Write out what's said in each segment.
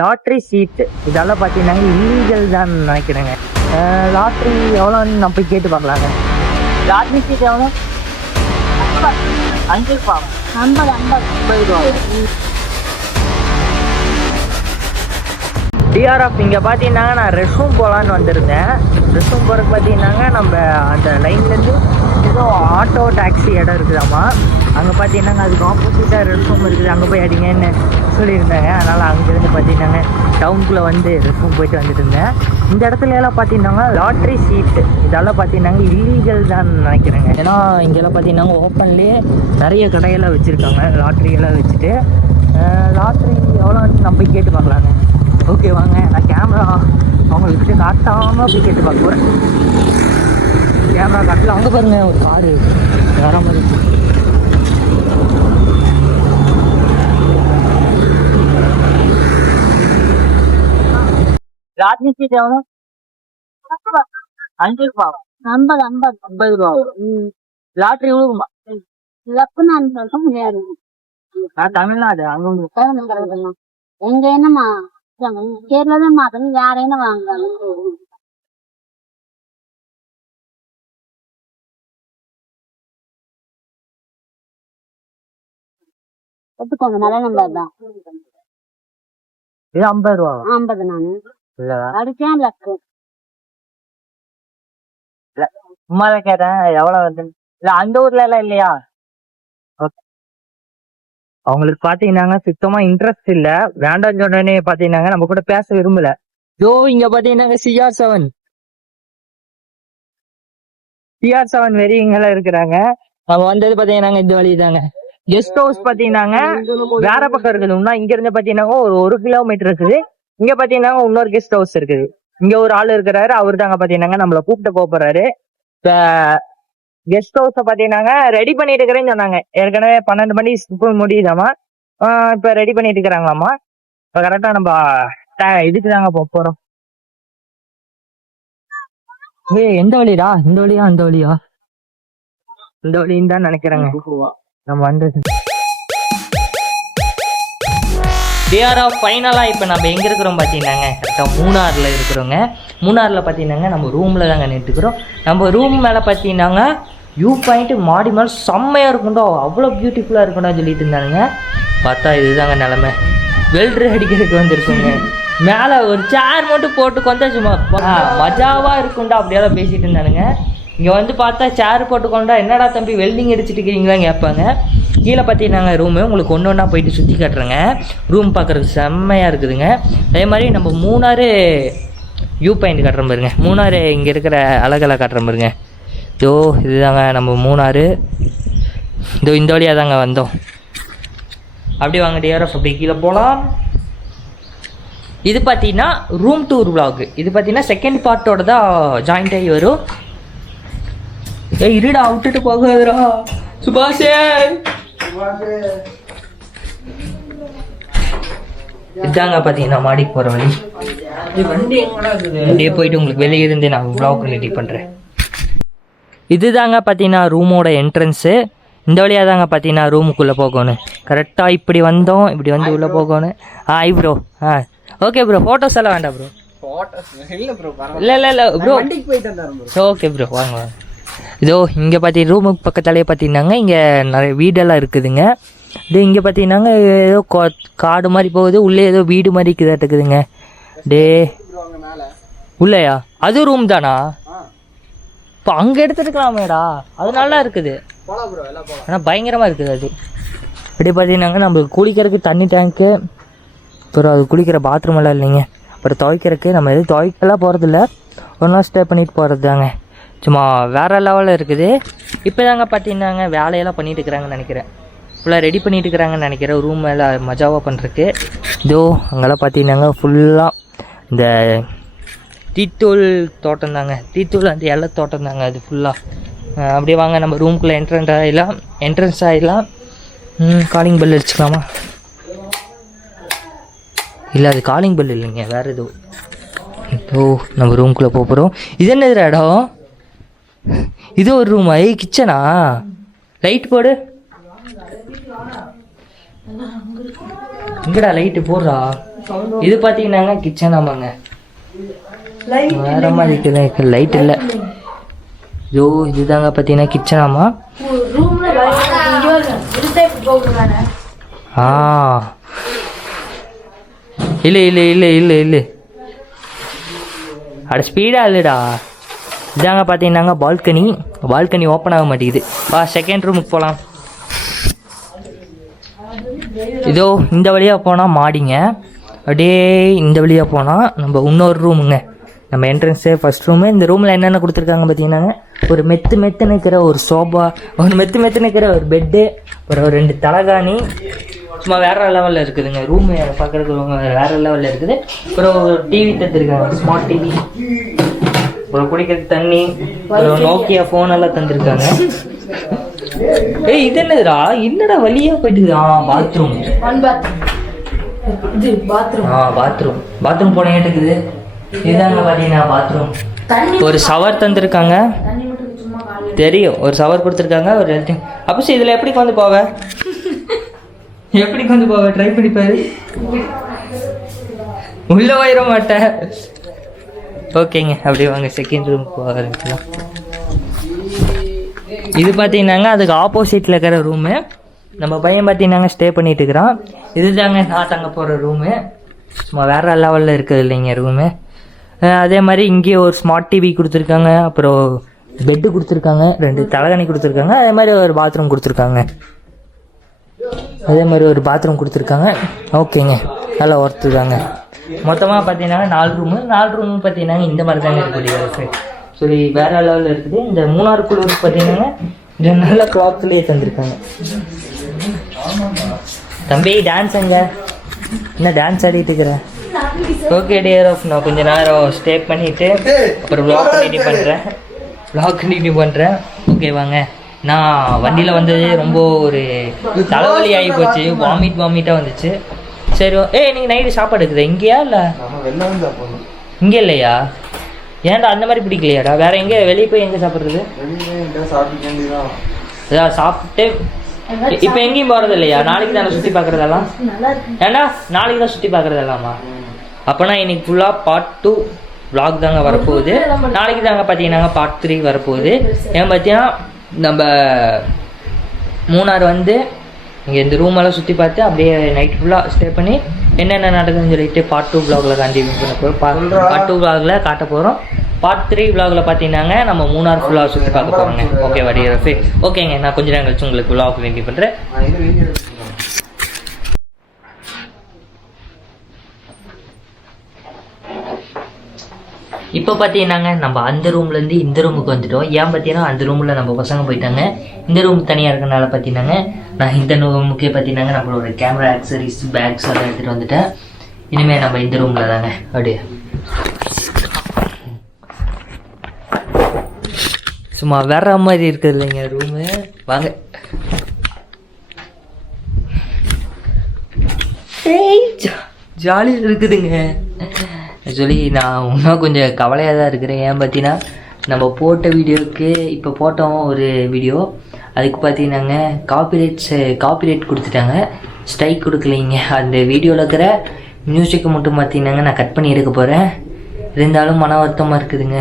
Lottery சீட்டு இதெல்லாம் பார்த்தீங்கன்னா illegal தான் நினைக்கிறேங்க. லாட்ரி எவ்வளோன்னு நம்ம போய் கேட்டு பார்க்கலாங்க. லாட்ரி சீட் எவ்வளோ? 5 ரூபா. 50 ரூபா. டிஆர்எஃப் இங்கே பார்த்தீங்கன்னாங்க நான் ரெஸ்ட் ரூம் போகலான்னு வந்திருந்தேன். ரெஸ்ட் ரூம் போகிறதுக்கு பார்த்தீங்கன்னாங்க நம்ம அந்த லைன்லேருந்து ஏதோ ஆட்டோ டாக்ஸி இடம் இருக்குதாம்மா. அங்கே பார்த்தீங்கன்னாங்க அதுக்கு ஆப்போசிட்டாக ரெஸ்ட் ரூம் இருக்குது, அங்கே போய் அடிங்கன்னு சொல்லியிருந்தாங்க. அதனால் அங்கேருந்து பார்த்தீங்கன்னாங்க டவுனுக்குள்ளே வந்து ரெஸ்ட் ரூம் போயிட்டு வந்துட்டு இருந்தேன். இந்த இடத்துல எல்லாம் பார்த்தீங்கன்னாங்க லாட்ரி சீட்டு இதெல்லாம் பார்த்தீங்கன்னாங்க இல்லீகல் தான் நினைக்கிறேங்க. ஏன்னா இங்கெல்லாம் பார்த்தீங்கன்னாங்க ஓப்பன்லேயே நிறைய கடையெல்லாம் வச்சுருக்காங்க லாட்ரியெல்லாம் வச்சுட்டு. லாட்ரி எவ்வளோன்னு நம்ம போய் கேட்டு பார்க்கலாங்க. ஓகே வாங்க, நான் கேமரா அவங்கக்கிட்ட காட்டாமல் போய் கேட்டு பார்க்க போகிறேன். கேமரா காட்டில் அங்கே பாருங்க ஒரு காரு வேற மாதிரி. லாட்ரி சீட் எவ்வளோ? 5 ரூபா. 50 ரூபா. லாட்ரி விழுகுமா? லக்குன்னு சொல்ல முடியாது. நான் தமிழ்நாடு அங்கே எங்க என்னமா கேரளாதான் மாத்தணும், வேற என்ன வாங்குறாங்க? ஒத்துக்கோங்க, நல்ல நம்பர் தான். இது 50 ரூபா. 50 நானு அடிச்சேன். லக்கு சும்மாதான் கேட்டேன் எவ்வளவு வருது. இல்ல அந்த ஊர்ல எல்லாம் இல்லையா? அவங்களுக்கு பாத்தீங்கன்னாங்க சுத்தமா இன்ட்ரெஸ்ட் இல்ல. வேண்டாம் சொன்னே பாத்தீங்கன்னாங்க நம்ம கூட பேச விரும்பல. இங்க பாத்தீங்கன்னாங்க CR7 வெறியங்களா இருக்கிறாங்க. நம்ம வந்தது பாத்தீங்கன்னாங்க இந்த வழி தாங்க. கெஸ்ட் ஹவுஸ் பாத்தீங்கன்னாங்க வேற பக்கம் இருக்குது. இன்னும் இங்க இருந்து பாத்தீங்கன்னா ஒரு கிலோமீட்டர் இருக்குது. இங்க பாத்தீங்கன்னா இன்னொரு கெஸ்ட் ஹவுஸ் இருக்குது. இங்க ஒரு ஆள் இருக்கிறாரு, அவரு தாங்க பாத்தீங்கன்னாங்க நம்மள கூப்பிட்டு போறாரு. இப்ப கெஸ்ட் ஹவுஸ பாத்தீங்கன்னாங்க ரெடி பண்ணிட்டு இருக்கிறேன்னு சொன்னாங்க. ஏற்கனவே 12 மணி முடியுதாமா. இப்ப ரெடி பண்ணிட்டு இருக்கிறாங்களாமா. இப்ப கரெக்டா நம்ம இதுக்கு தாங்க போறோம். எந்த வழிடா? இந்த வழியா அந்த வழியா? இந்த வழின்னு தான் நினைக்கிறேங்க நம்ம வந்து. டிஆர்எஃப் ஃபைனலாக இப்போ நம்ம எங்கே இருக்கிறோம் பார்த்தீங்கன்னாங்க கரெக்டாக மூணாறில் இருக்கிறோங்க. மூணாறில் பார்த்தீங்கன்னாங்க நம்ம ரூமில் தாங்க நின்றுக்கிறோம். நம்ம ரூம் மேலே பார்த்தீங்கன்னாங்க வியூ பாயிண்ட் மாடி மேலே செம்மையாக இருக்குண்டோ, அவ்வளோ பியூட்டிஃபுல்லாக இருக்குண்டா சொல்லிட்டு இருந்தானுங்க. பார்த்தா இதுதாங்க நிலமை. வெல்ட்ரு அடிக்கிறதுக்கு வந்துருக்குங்க. மேலே ஒரு சேர் மட்டும் போட்டு கொண்டா சும்மா மஜாவாக இருக்குண்டா அப்படியெல்லாம் பேசிகிட்டு இருந்தானுங்க. இங்கே வந்து பார்த்தா சேர் போட்டுக்கொண்டா என்னடா தம்பி வெல்டிங் அடிச்சுட்டு இருக்கிறீங்களான்னு கேட்பாங்க. கீழே பார்த்தீங்கன்னாங்க ரூமு உங்களுக்கு ஒன்று ஒன்றா போயிட்டு சுற்றி காட்டுறேங்க. ரூம் பார்க்குறதுக்கு செம்மையாக இருக்குதுங்க. அதே மாதிரி நம்ம மூணாறு வியூ பாயிண்ட் காட்டுற பாருங்க. மூணாறு இங்கே இருக்கிற அழகெல்லாம் காட்டுற பாருங்க. இதுதாங்க நம்ம மூணாறு. இந்த வழியாக தாங்க வந்தோம். அப்படி வாங்க டிஆர்எஃப் அப்படி கீழே போகலாம். இது பார்த்தீங்கன்னா ரூம் டூர் விளாக். இது பார்த்தீங்கன்னா செகண்ட் பார்ட்டோட தான் ஜாயிண்ட் ஆகி வரும். இருடா விட்டுட்டு போகாதுடா சுபாஷே. இதாங்க பார்த்தீங்கன்னா மாடிக்கு போகிற வழி. அப்படியே போயிட்டு உங்களுக்கு வெளியே இருந்து நான் விளாக் ரெடி பண்ணுறேன். இதுதாங்க பார்த்தீங்கன்னா ரூமோட என்ட்ரன்ஸு. இந்த வழியாக தாங்க பார்த்தீங்கன்னா ரூமுக்குள்ளே போகணும். கரெக்டாக இப்படி வந்தோம், இப்படி வந்து உள்ளே போகணும். Bro okay bro. ஃபோட்டோஸ் எல்லாம் வேண்டாம் ப்ரோ. இல்லை ப்ரோ. ஓகே ப்ரோ வாங்க. இங்கே பார்த்தீங்கன்னா ரூமுக்கு பக்கத்தாலேயே பார்த்தீங்கன்னாங்க இங்கே நிறைய வீடெல்லாம் இருக்குதுங்க. இங்கே பார்த்தீங்கன்னாங்க ஏதோ காடு மாதிரி போகுது. உள்ளே ஏதோ வீடு மாதிரி இருக்குதுங்க. உள்ளேயா? அது ரூம் தானா? இப்போ அங்கே எடுத்துருக்கலாமேடா, அது நல்லா இருக்குது. ஆனால் பயங்கரமாக இருக்குது அது. இப்படி பார்த்தீங்கன்னாங்க நம்மளுக்கு குளிக்கிறதுக்கு தண்ணி டேங்க்கு, அப்புறம் அது குளிக்கிற பாத்ரூம் எல்லாம் இல்லைங்க. அப்புறம் துவைக்கிறதுக்கு நம்ம எதுவும் துவைக்கெல்லாம் போகிறதில்ல, ஒரு நாள் ஸ்டே பண்ணிட்டு போகிறது தாங்க. சும்மா வேறு லெவலில் இருக்குது. இப்போ தாங்க பார்த்தீங்கன்னாங்க வேலையெல்லாம் பண்ணிட்டு இருக்கிறாங்கன்னு நினைக்கிறேன். ஃபுல்லாக ரெடி பண்ணிட்டு இருக்கிறாங்கன்னு நினைக்கிறேன். ரூம் மேலே மஜாவாக பண்ணுறதுக்கு. அங்கெல்லாம் பார்த்தீங்கன்னாங்க ஃபுல்லாக இந்த டீத்தூள் தோட்டம் தாங்க. டீத்தூள் அந்த இலை தோட்டம் தாங்க அது ஃபுல்லாக. அப்படியே வாங்க நம்ம ரூம்குள்ளே என்ட்ரன்ஸ் ஆகிடலாம். காலிங் பெல் அடிச்சுக்கலாமா? இல்லை அது காலிங் பெல் இல்லைங்க, வேறு ஏதோ. நம்ம ரூம்குள்ளே போகிறோம். இது என்னது இடம்? இது ஒரு ரூமா? கிச்சனா? லைட் போடு. எங்கடா லைட்டு போடுறா? இது பார்த்தீங்கன்னாங்க கிச்சன். ஆமாங்க, வேற மாதிரி இருக்குது, லைட் இல்லை. ஐயோ இதுதாங்க பார்த்தீங்கன்னா கிச்சன். ஆமாம். இல்லை இல்லை இல்லை இல்லை இல்லை அட ஸ்பீடாக இல்லைடா. இதாங்க பார்த்தீங்கன்னாங்க பால்கனி ஓப்பன் ஆக மாட்டேங்குது. செகண்ட் ரூமுக்கு போகலாம். இதோ இந்த வழியாக போனால் மாடிங்க, அப்படியே இந்த வழியாக போனால் நம்ம இன்னொரு ரூமுங்க. நம்ம என்ட்ரன்ஸு ஃபஸ்ட் ரூமு. இந்த ரூமில் என்னென்ன கொடுத்துருக்காங்க பார்த்தீங்கன்னாங்க, ஒரு மெத்து நிற்கிற ஒரு சோபா, ஒரு மெத்து நிற்கிற ஒரு பெட்டு, அப்புறம் 2 தலகாணி. சும்மா வேறு லெவலில் இருக்குதுங்க ரூமு பார்க்குறதுக்கு, வேறு லெவலில் இருக்குது. அப்புறம் ஒரு டிவி தந்துருக்காங்க, ஸ்மார்ட் டிவி. அப்புறம் குடிக்கிறதுக்கு தண்ணி, அப்புறம் நோக்கியா ஃபோன் எல்லாம் தந்துருக்காங்க. ஏய் இது என்னதுடா, என்னடா வழியா போயிட்டு? பாத்ரூம் போன இருக்குது. இதுதாங்க பார்த்தீங்கன்னா பாத்ரூம். ஒரு ஷவர் தந்துருக்காங்க, தெரியும், ஒரு ஷவர் கொடுத்துருக்காங்க. ஒரு அப்போ இதில் எப்படி வந்து போவ? ட்ரை பண்ணி பாரு. உள்ள போயிட மாட்டேன். ஓகேங்க, அப்படியே வாங்க செகண்ட் ரூம் போக ஆரம்பிக்கலாம். இது பார்த்தீங்கன்னாங்க அதுக்கு ஆப்போசிட்டில் இருக்கிற ரூமு. நம்ம பையன் பார்த்தீங்கன்னாங்க ஸ்டே பண்ணிட்டு இருக்கிறான். இதுதாங்க நான் தங்க போகிற ரூமு. சும்மா வேறு லெவலில் இருக்குது இல்லைங்க ரூமு. அதே மாதிரி இங்கேயே ஒரு ஸ்மார்ட் டிவி கொடுத்துருக்காங்க, அப்புறம் பெட்டு கொடுத்துருக்காங்க, 2 தலகாணி கொடுத்துருக்காங்க, அதே மாதிரி ஒரு பாத்ரூம் கொடுத்துருக்காங்க. ஓகேங்க, நல்லா ஒர்த்துதாங்க. மொத்தமாக பார்த்தீங்கன்னா 4 ரூமு பார்த்தீங்கன்னா இந்த மாதிரி தாங்க இருக்குது. சரி, வேற லெவலில் இருக்குது. இந்த 3ஆவது குழுவுக்கு பார்த்தீங்கன்னா இந்த நல்ல கிளாத்லேயே தந்துருக்காங்க. தம்பி டான்ஸ் எங்க? என்ன டான்ஸ் ஆடிட்டு இருக்கிற? ஓகே டியர் ஆஃப், நான் கொஞ்ச நேரம் ஸ்டே பண்ணிவிட்டு அப்புறம் vlog கண்டினியூ பண்ணுறேன். ஓகே வாங்க. நான் வண்டியில் வந்தது ரொம்ப ஒரு தலைவலி ஆகி போச்சு, வாமிட்டாக வந்துச்சு. சரி, நீங்கள் நைட்டு சாப்பாடு இருக்குது இங்கேயா இல்லை? இங்கே இல்லையா? ஏன்டா அந்த மாதிரி பிடிக்கலையாடா? வேற எங்கே வெளியே போய் எங்கே சாப்பிட்றது? சாப்பிட்டு இப்போ எங்கேயும் போகிறது இல்லையா? நாளைக்கு தானே சுற்றி பார்க்குறதெல்லாம்? ஏன்னா நாளைக்கு தான் சுற்றி பார்க்குறதெல்லாமா? அப்போனா இன்னைக்கு ஃபுல்லாக பார்ட் 2 vlog தாங்க வரப்போகுது. நாளைக்கு தாங்க பார்த்தீங்கன்னா பார்ட் 3 வரப்போகுது. ஏன் பார்த்தீங்கன்னா நம்ம மூணார் வந்து இங்கே இந்த ரூமெல்லாம் சுற்றி பார்த்து அப்படியே நைட் ஃபுல்லாக ஸ்டே பண்ணி என்னென்ன நடக்குதுன்னு சொல்லிட்டு பார்ட் 2 vlogல கண்டினியூ பண்ண போகிறோம். பார்ட் 2 vlogல காட்ட போகிறோம். பார்ட் 3 vlogல பார்த்தீங்கன்னாங்க நம்ம மூணார் ஃபுல்லாக சுற்றி பார்க்க போகிறோங்க. ஓகே வடி ரஃபி. ஓகேங்க, நான் கொஞ்ச நேரம் கழிச்சு உங்களுக்கு vlog ரெடி பண்ணுறேன். இப்போ பார்த்தீங்கன்னாங்க நம்ம அந்த ரூம்லேருந்து இந்த ரூமுக்கு வந்துட்டோம். ஏன் பார்த்தீங்கன்னா அந்த ரூமில் நம்ம பசங்க போயிட்டாங்க, இந்த ரூம் தனியாக இருக்கிறனால பார்த்தீங்கன்னாங்க நான் இந்த ரூமுக்கே பார்த்தீங்கன்னாங்க நம்மளோட கேமரா ஆக்சரிஸ் பேக்ஸ் எல்லாம் எடுத்துகிட்டு வந்துட்டேன். இனிமேல் நம்ம இந்த ரூமில் தாங்க அப்படியே சும்மா வேற மாதிரி இருக்குது இல்லைங்க ரூமு. வாங்க ஜாலியாக இருக்குதுங்க. ஆக்சுவலி நான் இன்னும் கொஞ்சம் கவலையாக தான் இருக்கிறேன். ஏன் பார்த்தீங்கன்னா நம்ம போட்ட வீடியோவுக்கு இப்போ போட்டோம் ஒரு வீடியோ, அதுக்கு பார்த்தீங்கன்னாங்க காப்பிரைட் கொடுத்துட்டாங்க, ஸ்ட்ரைக் கொடுக்கலைங்க. அந்த வீடியோவில் இருக்கிற மியூசிக்கை மட்டும் பார்த்தீங்கன்னாங்க நான் கட் பண்ணி எடுக்க போகிறேன். இருந்தாலும் மன வருத்தமாக இருக்குதுங்க.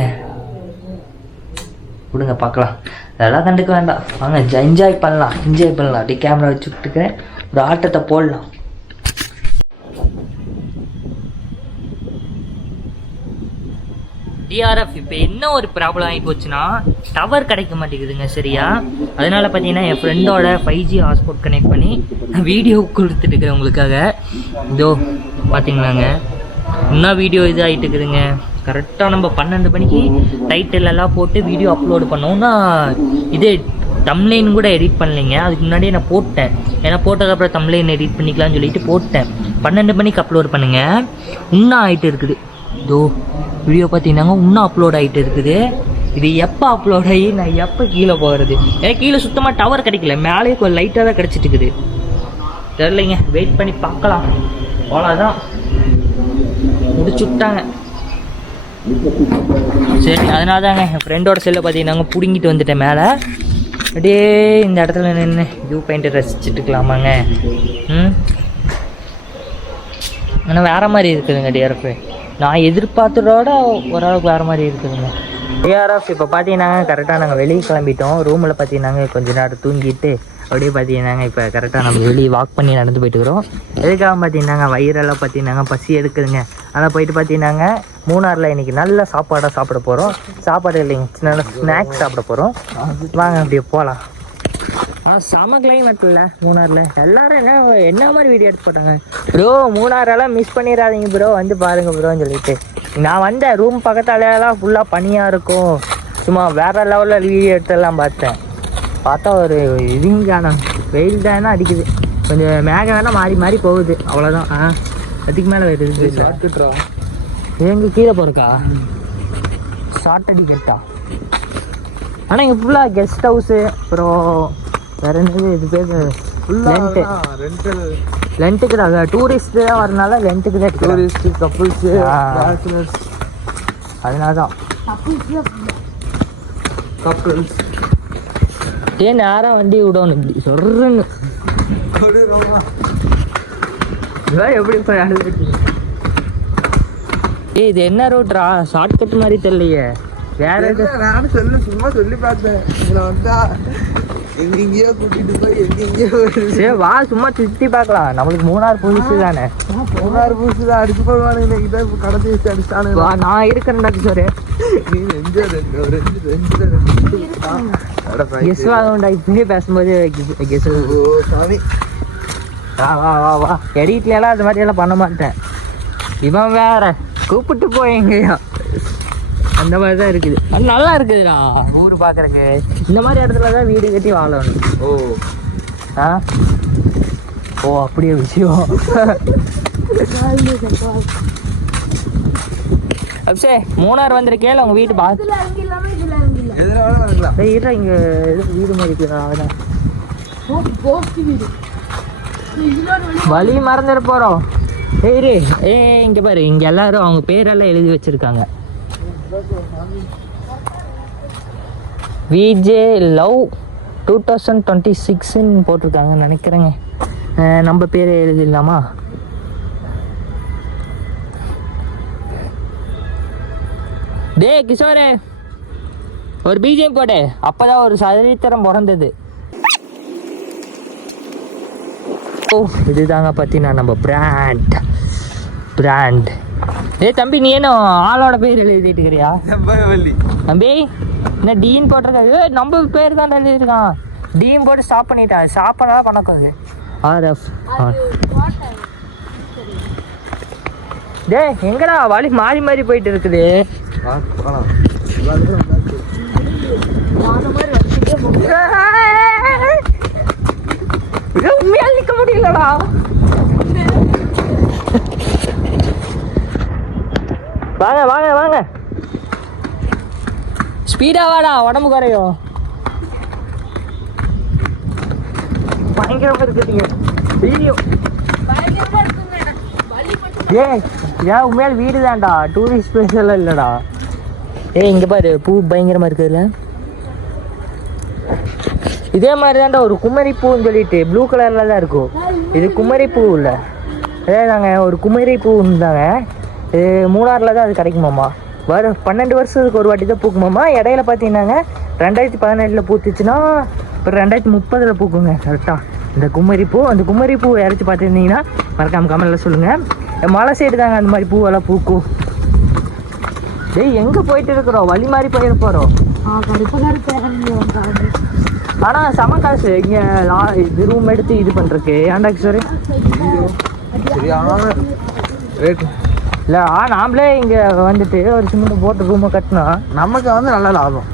கொடுங்க பார்க்கலாம், அதெல்லாம் கண்டுக்க வேண்டாம். வாங்க என்ஜாய் பண்ணலாம். அப்படி கேமரா வச்சு விட்டுக்கிறேன், ஒரு ஆட்டத்தை போடலாம். டிஆர்எஃப் இப்போ என்ன ஒரு ப்ராப்ளம் ஆகி போச்சுன்னா டவர் கிடைக்க மாட்டேங்குதுங்க சரியா. அதனால பார்த்தீங்கன்னா என் ஃப்ரெண்டோட 5G ஹாட்ஸ்பாட் கனெக்ட் பண்ணி வீடியோ கொடுத்துட்டு இருக்கிறேன் உங்களுக்காக. இதோ பார்த்தீங்களாங்க இன்னும் வீடியோ இது ஆகிட்டு இருக்குதுங்க. கரெக்டாக நம்ம 12 மணிக்கு டைட்டில் எல்லாம் போட்டு வீடியோ அப்லோடு பண்ணோம்னா இது தம்ப்லைன் கூட எடிட் பண்ணலைங்க. அதுக்கு முன்னாடியே நான் போட்டேன், ஏன்னா போட்டதுக்கப்புறம் தம்ப்லைன் எடிட் பண்ணிக்கலாம்னு சொல்லிட்டு போட்டேன். 12 மணிக்கு அப்லோட் பண்ணுங்க, இன்னும் ஆகிட்டு இருக்குது. இதோ வீடியோ பார்த்தீங்கன்னா இன்னும் அப்லோட் ஆகிட்டு இருக்குது. இது எப்போ அப்லோட் ஆகி நான் எப்போ கீழே போகிறது? எனக்கு கீழே சுத்தமாக டவர் கிடைக்கல, மேலேயே கொஞ்சம் லைட்டாக தான் கிடச்சிட்டு இருக்குது. தெரிலைங்க, வெயிட் பண்ணி பார்க்கலாம். அவ்வளோதான், முடிச்சு விட்டாங்க. சரி, அதனால தாங்க என் ஃப்ரெண்டோட செல்லை பார்த்தீங்கன்னா பிடுங்கிட்டு வந்துட்டேன் மேலே. அப்படியே இந்த இடத்துல நின்று வியூ பாயிண்ட்டை ரசிச்சுட்டுக்கலாமாங்க. ஆனால் வேறு மாதிரி இருக்குதுங்க டிஆர்எஃப். நான் எதிர்பார்த்ததோட ஓரளவுக்கு வேறு மாதிரி இருக்குதுங்க டிஆர்எஃப். இப்போ பார்த்தீங்கன்னாங்க கரெக்டாக நாங்கள் வெளியே கிளம்பிட்டோம். ரூமில் பார்த்தீங்கன்னாங்க கொஞ்ச நேரம் தூங்கிட்டு அப்படியே பார்த்தீங்கன்னாங்க இப்போ கரெக்டாக நம்ம வெளியே வாக் பண்ணி நடந்து போயிட்டுக்கிறோம். எதுக்காக பார்த்தீங்கன்னாங்க வயிறெல்லாம் பார்த்தீங்கன்னாங்க பசி எடுக்குதுங்க. ஆனால் போயிட்டு பார்த்தீங்கன்னாங்க மூணாரில் இன்றைக்கி நல்ல சாப்பாடாக சாப்பிட போகிறோம். சாப்பாடு இல்லைங்க, சின்ன ஸ்நாக்ஸ் சாப்பிட போகிறோம். வாங்க அப்படியே போகலாம். செம கிளைமேட் இல்லை மூணாரில். எல்லோரும் என்ன மாதிரி வீடியோ எடுத்து போட்டாங்க. ப்ரோ மூணாரெல்லாம் மிஸ் பண்ணிடாதீங்க ப்ரோ, வந்து பாருங்கள் ப்ரோன்னு சொல்லிட்டு. நான் வந்தேன் ரூம் பக்கத்தாலலாம் ஃபுல்லாக பனியாக இருக்கும். சும்மா வேறு லெவலில் வீடியோ எடுத்தெல்லாம் பார்த்தா ஒரு இதுங்கான வெயில் தானே அடிக்குது. கொஞ்சம் மேகம் வேணால் மாறி மாறி போகுது, அவ்வளோதான். அதுக்கு மேலே வருது இல்லை. எங்கே கீழே போயிருக்கா ஷார்ட் அடி கெட்டா. ஆனால் இங்கே ஃபுல்லாக கெஸ்ட் ஹவுஸு, அப்புறம் வேறு என்னது இது பேர் லென்ட்டுக்கு தான். டூரிஸ்ட்டு தான் வரனால லென்ட்டுக்கு தான். டூரிஸ்ட்டு கப்புள்ஸு அதனால தான் கப்புள்ஸ். ஏன் நேரம் வண்டி விடணும் இப்படி சொல்றேன்னு எப்படி இது என்ன ரூட்ரா? ஷார்ட்கட் மாதிரி தெரியலையே. வேற நானும் சும்மா சொல்லி பார்த்தேன். வந்தா எங்கெங்கயோ கூட்டிட்டு போய் எங்கெங்கயோ வா சும்மா சுற்றி பார்க்கலாம். நம்மளுக்கு மூணார் புதுசு தானே. மூணார் புதுசு தான் அடிச்சு போடுவானுங்க. இன்னைக்கு தான் இப்போ கடத்தி வச்சு அடிச்சானு. வா நான் இருக்கிறேன்டா கிஷோரு. நீ இப்படியே பேசும்போது சாமி வா வா வா வா. எடிட்லாம் அது மாதிரி எல்லாம் பண்ண மாட்டேன். இவன் வேற கூப்பிட்டு போயங்கய்யா அந்த மாதிரி தான் இருக்குது. அது நல்லா இருக்குதுடா ஊர் பார்க்குறக்கு. இந்த மாதிரி இடத்துல தான் வீடு கட்டி வாழணும். ஓ அப்படியே விஷயம். அப்சே மூணார் வந்திருக்கேன். உங்கள் வீட்டு பார்த்து இங்கே வீடு மாதிரி வழி மறந்துட போகிறோம். இங்கே பாரு, இங்கே எல்லாரும் அவங்க பேரெல்லாம் எழுதி வச்சுருக்காங்க. விஜே லவ் 2026ன்னு போட்டிருக்காங்கன்னு நினைக்கிறேங்க. நம்ம பேர் எழுதிடலாமா? டே கிஷோரே ஒரு பிஜிஎம் போடு, அப்போதான் ஒரு சரித்திரம் பிறந்தது. ஓ இதுதாங்க பார்த்தீங்கன்னா நம்ம பிராண்ட். தம்பி நீ என்ன ஆளோட பேர் எழுதிட்டு இருக்கிறியா? தம்பி என்ன டீன் போட்டிருக்காரு? நம்ம பேர் தான் எழுதியிருக்கான். டீன் போட்டு ஸ்டாப் பண்ணிட்டான். ஸ்டாப் பண்ணாதான் பண்ணக்கூடாது. ஆர்எஃப் டே எங்கடா வழி மாறி மாறி போயிட்டு இருக்குது. உண்மையால் நிற்க முடியலடா. வாங்க வாங்க வாங்க, ஸ்பீடா வாடா, உடம்பு குறையும். பயங்கரமா இருக்குதுங்க வீடியோ. ஏன் உண்மையால் வீடு தான்டா, டூரிஸ்ட் பிளேஸ் எல்லாம் இல்லடா. இங்க பாரு பூ பயங்கரமா இருக்குதுல்ல. இதே மாதிரி தான்டா ஒரு குமரி பூன்னு சொல்லிட்டு ப்ளூ கலர்ல தான் இருக்கும். இது குமரி பூ இல்லை, அதேதாங்க ஒரு குமரி பூ இருந்தாங்க. இது மூணாரில் தான் அது கிடைக்குமாம்மா. 12 வருஷத்துக்கு ஒரு வாட்டி தான் பூக்குமாம்மா. இடையில பார்த்தீங்கன்னாங்க 2017 பூத்துச்சுன்னா அப்புறம் 2030 பூக்குங்க கரெக்டாக இந்த குமரி பூ. அந்த குமரி பூ இறச்சி பார்த்துருந்தீங்கன்னா மறக்காம கமெண்ட்ல சொல்லுங்கள். மலை சைடு தாங்க அந்த மாதிரி பூவெல்லாம் பூக்கும். எங்கே போயிட்டு இருக்கிறோம்? வழி மாதிரி போயிட போகிறோம். ஆனால் செம காசு இங்கே இது ரூம் எடுத்து இது பண்ணுறக்கு. ஏன்டா கிஷோரு இல்லை நாமளே இங்கே வந்துட்டு ஒரு சிமெண்ட் போட்டு ரூமை கட்டினா நமக்கு வந்து நல்ல லாபம்.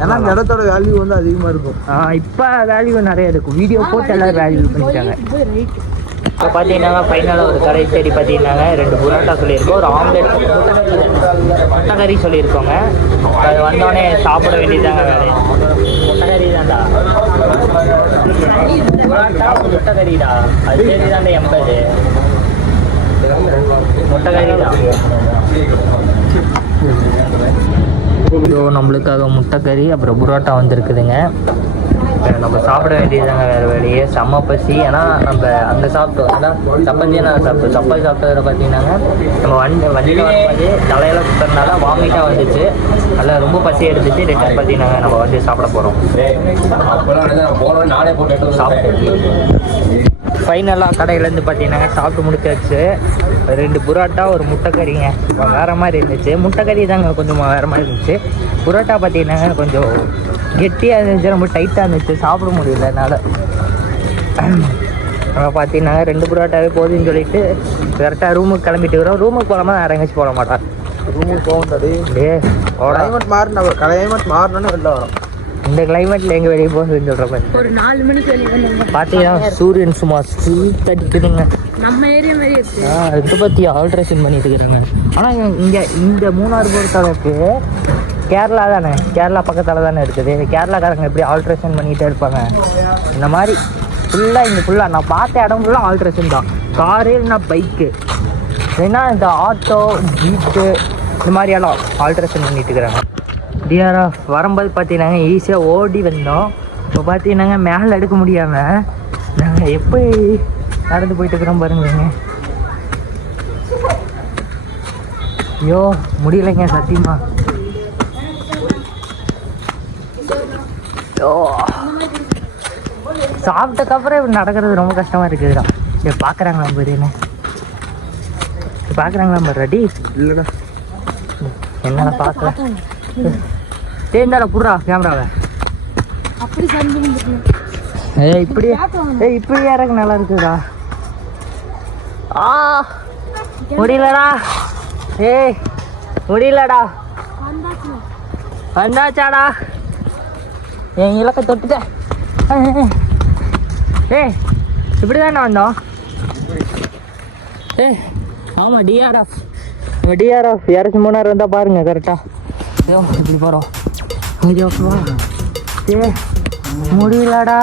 ஏன்னா இந்த இடத்தோட வேல்யூ வந்து அதிகமாக இருக்கும். இப்போ வேல்யூ நிறைய இருக்கும். வீடியோ போட்டு எல்லோரும் வேல்யூ பண்ணிட்டாங்க. இப்போ பார்த்தீங்கன்னா ஃபைனலாக ஒரு கடை தேடி பார்த்தீங்கன்னாங்க 2 புரோட்டா சொல்லியிருக்கோம், ஒரு ஆம்லெட் முட்டைக்கறி சொல்லியிருக்கோங்க. அது வந்தோடனே சாப்பிட வேண்டியதாங்க வேலை. முட்டைக்கறி தான்டா, புரோட்டா முட்டைக்கறிடா, அது சரி தாண்டா 80 முட்டைக்கறி தான். நம்மளுக்காக முட்டைக்கறி அப்புறம் புரோட்டா வந்துருக்குதுங்க. நம்ம சாப்பிட வேண்டியதாங்க வேறு வழியே செம்ம பசி. ஏன்னா நம்ம அங்கே சாப்பிட்டோம், அதான் சப்பாத்தியே நான் சாப்பிட்டோம். சப்பாத்தி சாப்பிட்டதில் பார்த்தீங்கன்னாங்க நம்ம வண்டியில் வரும்போது தலையெல்லாம் சுற்றுறதுனால வாமிட்டாக வந்துச்சு. அதில் ரொம்ப பசி எடுத்துச்சு. ரிட்டர்ன் பார்த்தீங்கன்னாங்க நம்ம வந்து சாப்பிட போகிறோம். சாப்பிட்டு ஃபைனலாக கடையிலேருந்து பார்த்தீங்கன்னா சாப்பிட்டு முடிச்சாச்சு. 2 புரோட்டா ஒரு முட்டைக்கறிங்க வேறு மாதிரி இருந்துச்சு. முட்டைக்கறி தாங்க கொஞ்சம் வேறு மாதிரி இருந்துச்சு. புரோட்டா பார்த்தீங்கன்னா கொஞ்சம் கெட்டியாக இருந்துச்சு, ரொம்ப டைட்டாக இருந்துச்சு, சாப்பிட முடியல என்னால். நம்ம பார்த்தீங்கன்னா 2 புரோட்டாவே போதுன்னு சொல்லிட்டு கரெக்டாக ரூமுக்கு கிளம்பிட்டு இருக்கிறோம். ரூமுக்கு போகாமல் வேறு எங்கேயாச்சும் போக மாட்டான். ரூமுக்கு போகண்டாடி கிளைமேட் மாறினோன்னு வெளில வரும். இந்த கிளைமேட்டில் எங்கே வெளியே போகுதுன்னு சொல்கிற மாதிரி ஒரு 4 மணிக்கு வெளியே பார்த்தீங்கன்னா சூரியன் சும்மா தடிக்குதுங்க. நம்ம ஏரியா மாதிரி இருக்கு. இதை பற்றி ஆல்ட்ரேஷன் பண்ணிட்டு இருக்கிறாங்க. ஆனால் இங்கே இந்த மூணாறு பொறுத்தளவுக்கு கேரளா தானே, கேரளா பக்கத்தில் தானே இருக்குது. கேரளாக்காரங்க எப்படி ஆல்ட்ரேஷன் பண்ணிகிட்டே இருப்பாங்க. இந்த மாதிரி ஃபுல்லாக நான் பார்த்த இடம் ஃபுல்லாக ஆல்ட்ரேஷன் தான். காரு இல்லைன்னா பைக்கு, ஏன்னா இந்த ஆட்டோ ஜீப்பு இந்த மாதிரியெல்லாம் ஆல்ட்ரேஷன் பண்ணிட்டு இருக்கிறாங்க. டிஆர்எஃப் வரும்போது பார்த்தீங்கன்னாங்க ஈஸியாக ஓடி வந்தோம். இப்போ பார்த்தீங்கன்னாங்க மேலே எடுக்க முடியாமல் நாங்கள் எப்படி நடந்து போயிட்டு இருக்கிறோம் பாருங்க. ஐயோ முடியலைங்க சத்தியமா. ஓ சாப்பிட்டக்கப்புறம் இப்படி நடக்கிறது ரொம்ப கஷ்டமாக இருக்குதுடா. சரி பார்க்குறாங்களா பாரு, என்ன பார்க்குறாங்களா பாரு ரெடி இல்லைடா என்னடா பார்க்கல. தேர்ந்தாடா புடுறா கேமராவை. அப்படி சந்து இப்படி இறக்கு நல்லா இருக்குதா. முடியலடா. முடியலடா. வந்தாச்சாடா. என் இலக்கை தொட்டுட்டேன். இப்படி தானே வந்தோம். ஆமாம் டிஆர்எஃப் யாராச்சும் மூணாறு வந்தால் பாருங்க கரெக்டாக. இப்படி போகிறோம். முடியலடா.